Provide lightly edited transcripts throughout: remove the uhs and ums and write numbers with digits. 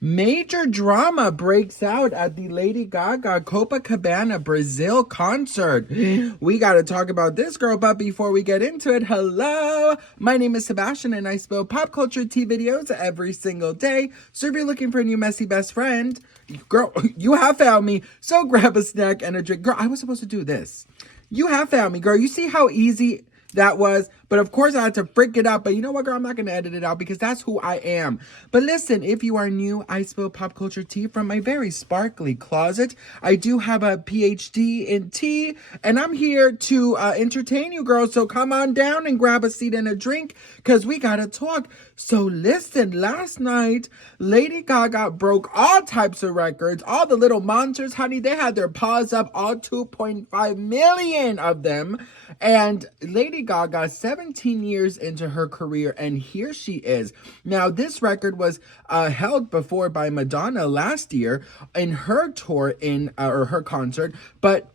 Major drama breaks out at the Lady Gaga Copacabana, Brazil concert. We got to talk about this girl, but before we get into it, hello, my name is Sebastian and I spill pop culture tea videos every single day. So if you're looking for a new messy best friend, girl, you have found me. So grab a snack and a drink. Girl, I was supposed to do this. You have found me, girl. You see how easy that was? But of course I had to freak it up. But you know what, girl? I'm not going to edit it out because that's who I am. But listen, if you are new, I spill pop culture tea from my very sparkly closet. I do have a PhD in tea, and I'm here to entertain you, girls. So come on down and grab a seat and a drink because we got to talk. So listen, last night, Lady Gaga broke all types of records. All the little monsters, honey, they had their paws up, all 2.5 million of them. And Lady Gaga, 17 years into her career, and here she is. Now, this record was held before by Madonna last year in her tour or her concert, but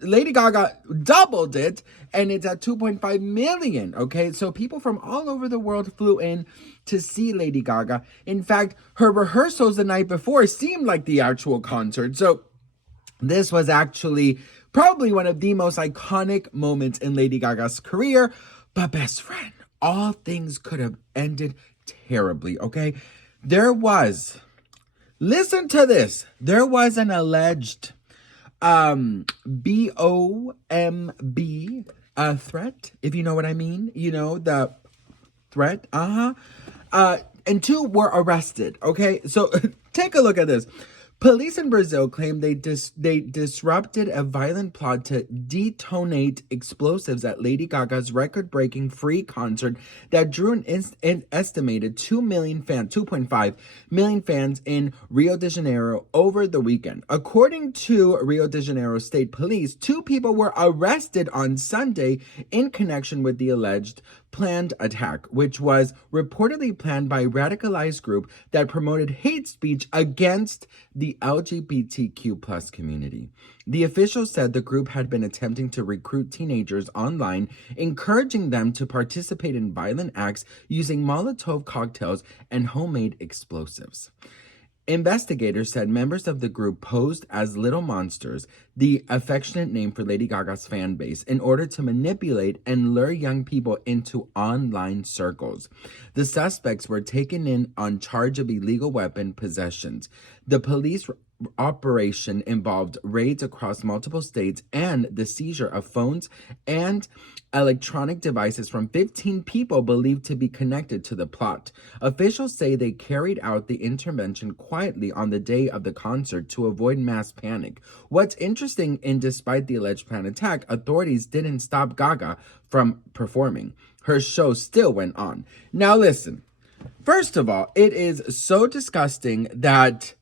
Lady Gaga doubled it, and it's at 2.5 million, okay? So people from all over the world flew in to see Lady Gaga. In fact, her rehearsals the night before seemed like the actual concert. So this was actually probably one of the most iconic moments in Lady Gaga's career. But best friend, all things could have ended terribly, okay? Listen to this. There was an alleged B-O-M-B threat, if you know what I mean. You know, the threat, and two were arrested, okay? So take a look at this. Police in Brazil claim they disrupted a violent plot to detonate explosives at Lady Gaga's record-breaking free concert that drew an estimated 2.5 million fans in Rio de Janeiro over the weekend. According to Rio de Janeiro State Police, 2 people were arrested on Sunday in connection with the alleged planned attack, which was reportedly planned by a radicalized group that promoted hate speech against the LGBTQ plus community. The officials said the group had been attempting to recruit teenagers online, encouraging them to participate in violent acts using Molotov cocktails and homemade explosives. Investigators said members of the group posed as little monsters, the affectionate name for Lady Gaga's fan base, in order to manipulate and lure young people into online circles. The suspects were taken in on charge of illegal weapon possessions. The police operation involved raids across multiple states and the seizure of phones and electronic devices from 15 people believed to be connected to the plot. Officials say they carried out the intervention quietly on the day of the concert to avoid mass panic. What's interesting, despite the alleged planned attack, authorities didn't stop Gaga from performing. Her show still went on. Now listen, first of all, it is so disgusting that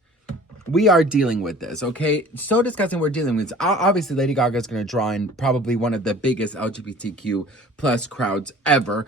we are dealing with this, okay? So disgusting we're dealing with this. Obviously, Lady Gaga is going to draw in probably one of the biggest LGBTQ plus crowds ever.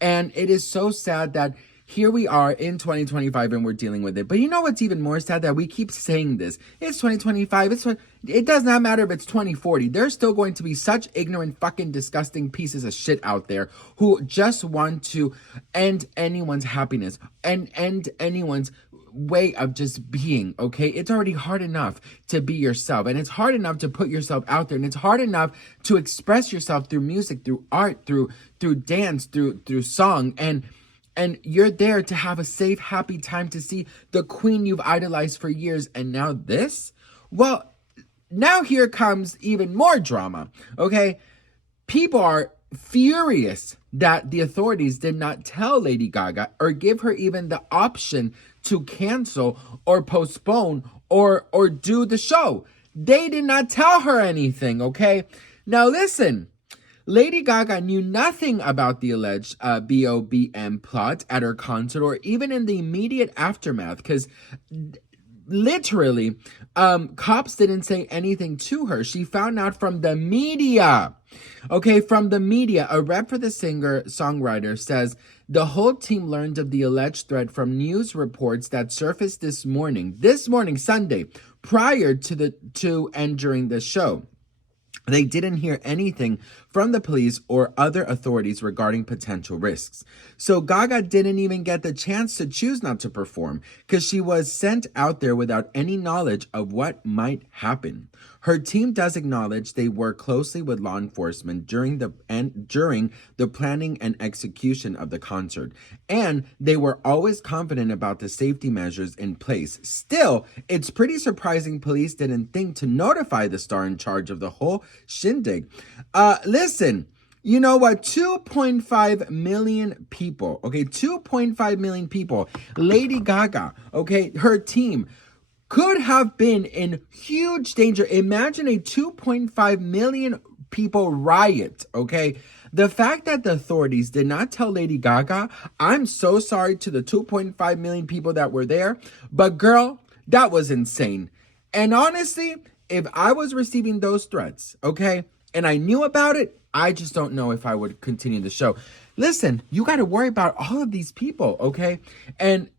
And it is so sad that here we are in 2025 and we're dealing with it. But you know what's even more sad? That we keep saying this. It's 2025. It does not matter if it's 2040. There's still going to be such ignorant, fucking disgusting pieces of shit out there who just want to end anyone's happiness and end anyone's way of just being, okay? It's already hard enough to be yourself, and it's hard enough to put yourself out there, and it's hard enough to express yourself through music, through art, through dance, through song, and you're there to have a safe, happy time to see the queen you've idolized for years, and now this? Well, now here comes even more drama, okay? People are furious that the authorities did not tell Lady Gaga or give her even the option to cancel or postpone or do the show. They did not tell her anything, okay? Now listen, Lady Gaga knew nothing about the alleged BOBM plot at her concert or even in the immediate aftermath, because literally, cops didn't say anything to her. She found out from the media. Okay, from the media. A rep for the singer-songwriter says the whole team learned of the alleged threat from news reports that surfaced this morning, Sunday, prior to and during the show. They didn't hear anything from the police or other authorities regarding potential risks. So Gaga didn't even get the chance to choose not to perform because she was sent out there without any knowledge of what might happen. Her team does acknowledge they work closely with law enforcement during the planning and execution of the concert, and they were always confident about the safety measures in place. Still, it's pretty surprising police didn't think to notify the star in charge of the whole shindig. Listen, you know what? 2.5 million people, okay? 2.5 million people. Lady Gaga, okay? Her team could have been in huge danger. Imagine a 2.5 million people riot, okay? The fact that the authorities did not tell Lady Gaga, I'm so sorry to the 2.5 million people that were there, but girl, that was insane. And honestly, if I was receiving those threats, okay, and I knew about it, I just don't know if I would continue the show. Listen, you got to worry about all of these people, okay? And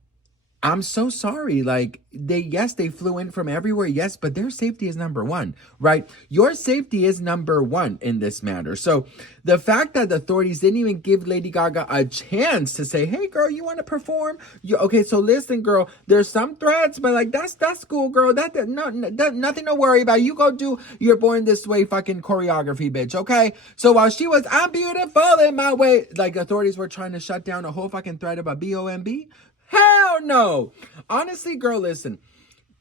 I'm so sorry. Like, they flew in from everywhere. Yes, but their safety is number one, right? Your safety is number one in this matter. So the fact that the authorities didn't even give Lady Gaga a chance to say, hey, girl, you want to perform? Okay, so listen, girl, there's some threats, but like, that's cool, girl. Nothing to worry about. You go do your Born This Way fucking choreography, bitch, okay? So while she was, I'm beautiful in my way, like, authorities were trying to shut down a whole fucking threat about BOMB. Hell no. Honestly, girl, listen.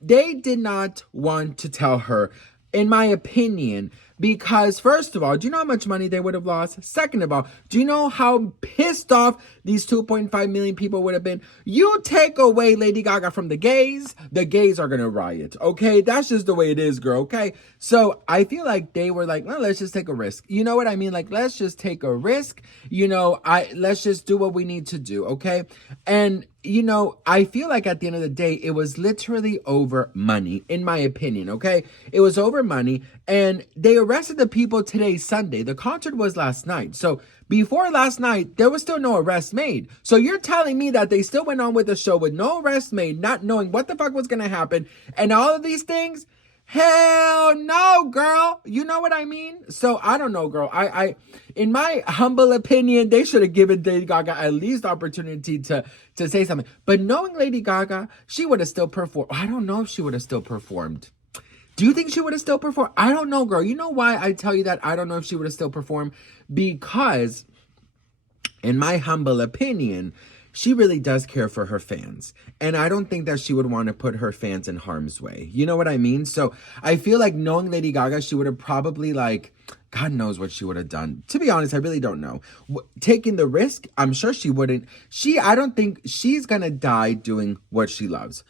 They did not want to tell her, in my opinion, because first of all, do you know how much money they would have lost? Second of all, do you know how pissed off these 2.5 million people would have been? You take away Lady Gaga from the gays are going to riot, okay? That's just the way it is, girl, okay? So I feel like they were like, well, let's just take a risk. You know what I mean? Like, let's just take a risk. Let's just do what we need to do, okay? And I feel like at the end of the day, it was literally over money, in my opinion, okay? It was over money, and they arrested the people today, Sunday. The concert was last night. So before last night, there was still no arrest made. So you're telling me that they still went on with the show with no arrest made, not knowing what the fuck was going to happen, and all of these things? Hell no, girl. You know what I mean? So I don't know, girl. I in my humble opinion, they should have given Lady Gaga at least opportunity to say something. But knowing Lady Gaga, she would have still performed. I don't know if she would have still performed. Do you think she would have still performed? I don't know, girl. You know why I tell you that I don't know if she would have still performed? Because in my humble opinion, she really does care for her fans. And I don't think that she would want to put her fans in harm's way. You know what I mean? So I feel like knowing Lady Gaga, she would have probably God knows what she would have done. To be honest, I really don't know. Taking the risk, I'm sure she wouldn't. I don't think she's going to die doing what she loves.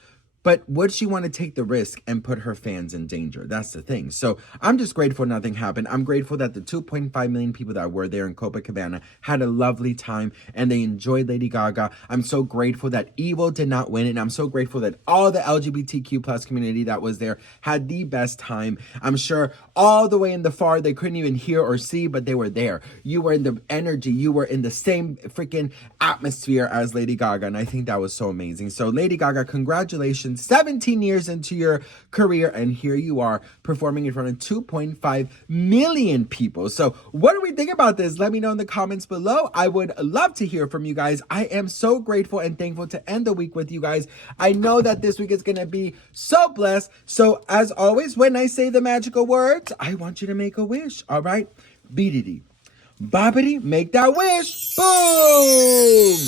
But would she want to take the risk and put her fans in danger? That's the thing. So I'm just grateful nothing happened. I'm grateful that the 2.5 million people that were there in Copacabana had a lovely time and they enjoyed Lady Gaga. I'm so grateful that evil did not win. And I'm so grateful that all the LGBTQ plus community that was there had the best time. I'm sure all the way in the far, they couldn't even hear or see, but they were there. You were in the energy. You were in the same freaking atmosphere as Lady Gaga. And I think that was so amazing. So Lady Gaga, congratulations. 17 years into your career, and here you are performing in front of 2.5 million people. So what do we think about this? Let me know in the comments below. I would love to hear from you guys. I am so grateful and thankful to end the week with you guys. I know that this week is going to be so blessed. So as always, when I say the magical words, I want you to make a wish. All right? Beedity. Bobbity, make that wish. Boom!